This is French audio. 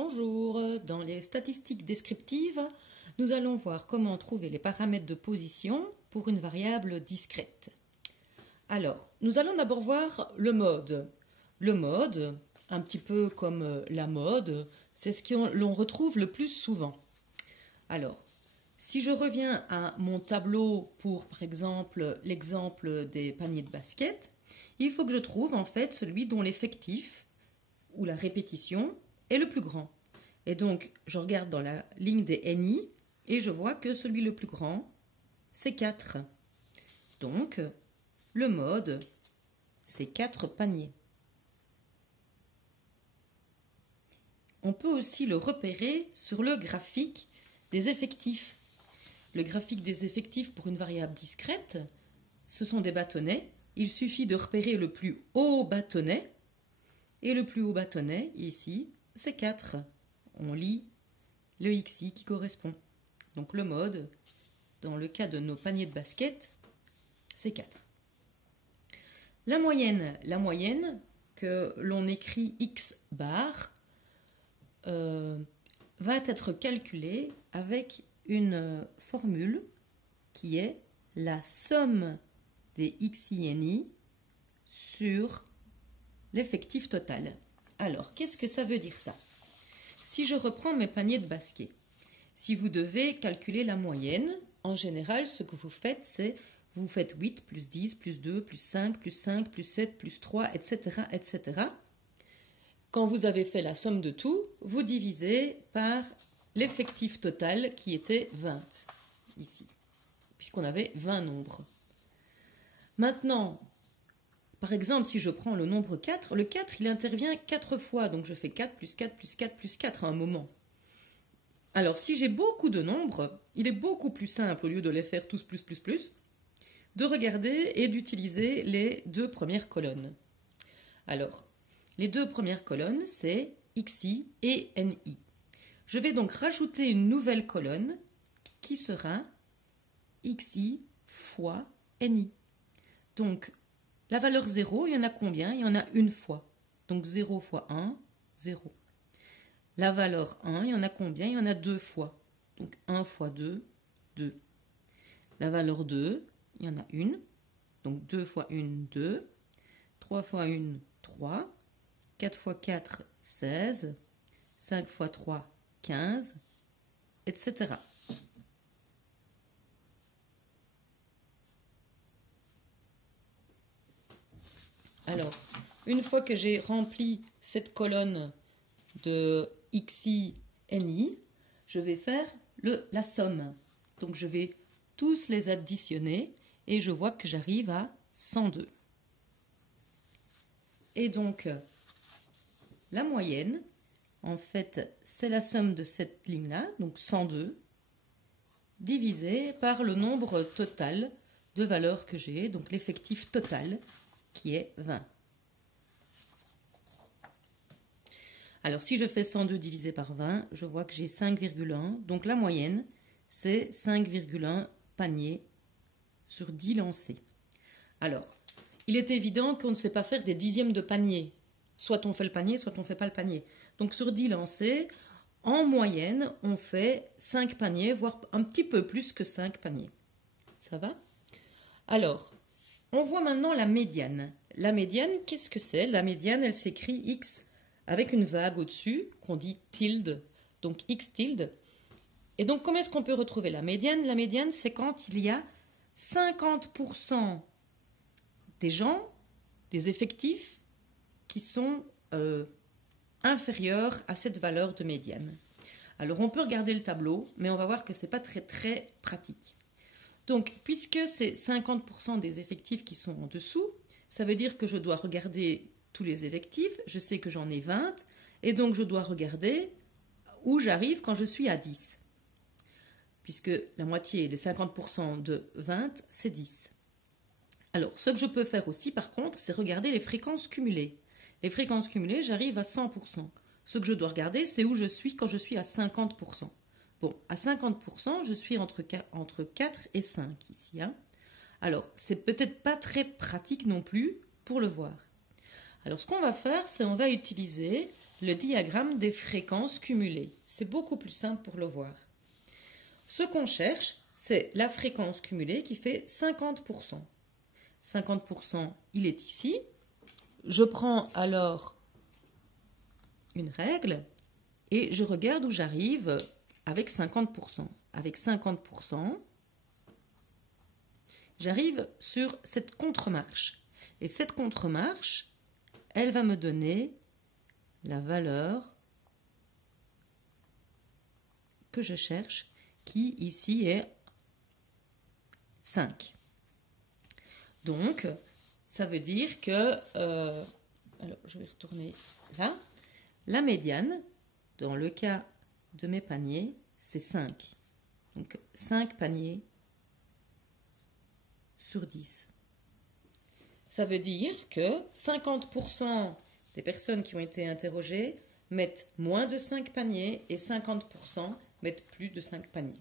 Bonjour, dans les statistiques descriptives, nous allons voir comment trouver les paramètres de position pour une variable discrète. Alors, nous allons d'abord voir le mode. Le mode, un petit peu comme la mode, c'est ce que l'on retrouve le plus souvent. Alors, si je reviens à mon tableau pour, par exemple, l'exemple des paniers de basket, il faut que je trouve en fait celui dont l'effectif ou la répétition est le plus grand. Et donc, je regarde dans la ligne des NI et je vois que celui le plus grand, c'est 4. Donc, le mode, c'est 4 paniers. On peut aussi le repérer sur le graphique des effectifs. Le graphique des effectifs pour une variable discrète, ce sont des bâtonnets. Il suffit de repérer le plus haut bâtonnet. Et le plus haut bâtonnet, ici, c'est 4. On lit le XI qui correspond. Donc le mode, dans le cas de nos paniers de basket, c'est 4. La moyenne que l'on écrit X bar, va être calculée avec une formule qui est la somme des XI sur l'effectif total. Alors, qu'est-ce que ça veut dire ça? Si je reprends mes paniers de basket, si vous devez calculer la moyenne, en général, ce que vous faites, c'est vous faites 8 plus 10 plus 2 plus 5 plus 5 plus 7 plus 3, etc., etc. Quand vous avez fait la somme de tout, vous divisez par l'effectif total qui était 20, ici, puisqu'on avait 20 nombres. Maintenant, par exemple, si je prends le nombre 4, le 4, il intervient 4 fois, donc je fais 4 plus 4 plus 4 plus 4 à un moment. Alors, si j'ai beaucoup de nombres, il est beaucoup plus simple, au lieu de les faire tous plus, de regarder et d'utiliser les deux premières colonnes. Alors, les deux premières colonnes, c'est XI et NI. Je vais donc rajouter une nouvelle colonne qui sera XI fois NI. Donc, la valeur 0, il y en a combien? Il y en a une fois. Donc 0 fois 1, 0. La valeur 1, il y en a combien? Il y en a deux fois. Donc 1 fois 2, 2. La valeur 2, il y en a une. Donc 2 fois 1, 2. 3 fois 1, 3. 4 fois 4, 16. 5 fois 3, 15, etc. Alors, une fois que j'ai rempli cette colonne de XI, NI, je vais faire la somme. Donc, je vais tous les additionner et je vois que j'arrive à 102. Et donc, la moyenne, en fait, c'est la somme de cette ligne-là, donc 102, divisé par le nombre total de valeurs que j'ai, donc l'effectif total, qui est 20. Alors, si je fais 102 divisé par 20, je vois que j'ai 5,1. Donc, la moyenne, c'est 5,1 paniers sur 10 lancés. Alors, il est évident qu'on ne sait pas faire des dixièmes de panier. Soit on fait le panier, soit on ne fait pas le panier. Donc, sur 10 lancés, en moyenne, on fait 5 paniers, voire un petit peu plus que 5 paniers. Ça va? Alors, on voit maintenant la médiane. La médiane, qu'est-ce que c'est? La médiane, elle s'écrit X avec une vague au-dessus, qu'on dit tilde, donc X tilde. Et donc, comment est-ce qu'on peut retrouver la médiane? La médiane, c'est quand il y a 50% des gens, des effectifs, qui sont inférieurs à cette valeur de médiane. Alors, on peut regarder le tableau, mais on va voir que ce n'est pas très, très pratique. Donc, puisque c'est 50% des effectifs qui sont en dessous, ça veut dire que je dois regarder tous les effectifs. Je sais que j'en ai 20, et donc je dois regarder où j'arrive quand je suis à 10. Puisque la moitié, les 50% de 20, c'est 10. Alors, ce que je peux faire aussi, par contre, c'est regarder les fréquences cumulées. Les fréquences cumulées, j'arrive à 100%. Ce que je dois regarder, c'est où je suis quand je suis à 50%. Bon, à 50%, je suis entre 4 et 5 ici. Hein. Alors, c'est peut-être pas très pratique non plus pour le voir. Alors, ce qu'on va faire, c'est on va utiliser le diagramme des fréquences cumulées. C'est beaucoup plus simple pour le voir. Ce qu'on cherche, c'est la fréquence cumulée qui fait 50%. 50%, il est ici. Je prends alors une règle et je regarde où j'arrive avec 50%. Avec 50%, j'arrive sur cette contre-marche. Et cette contre-marche, elle va me donner la valeur que je cherche, qui ici est 5. Donc, ça veut dire que, alors je vais retourner là, la médiane, dans le cas de mes paniers, c'est 5. Donc 5 paniers sur 10. Ça veut dire que 50% des personnes qui ont été interrogées mettent moins de 5 paniers et 50% mettent plus de 5 paniers.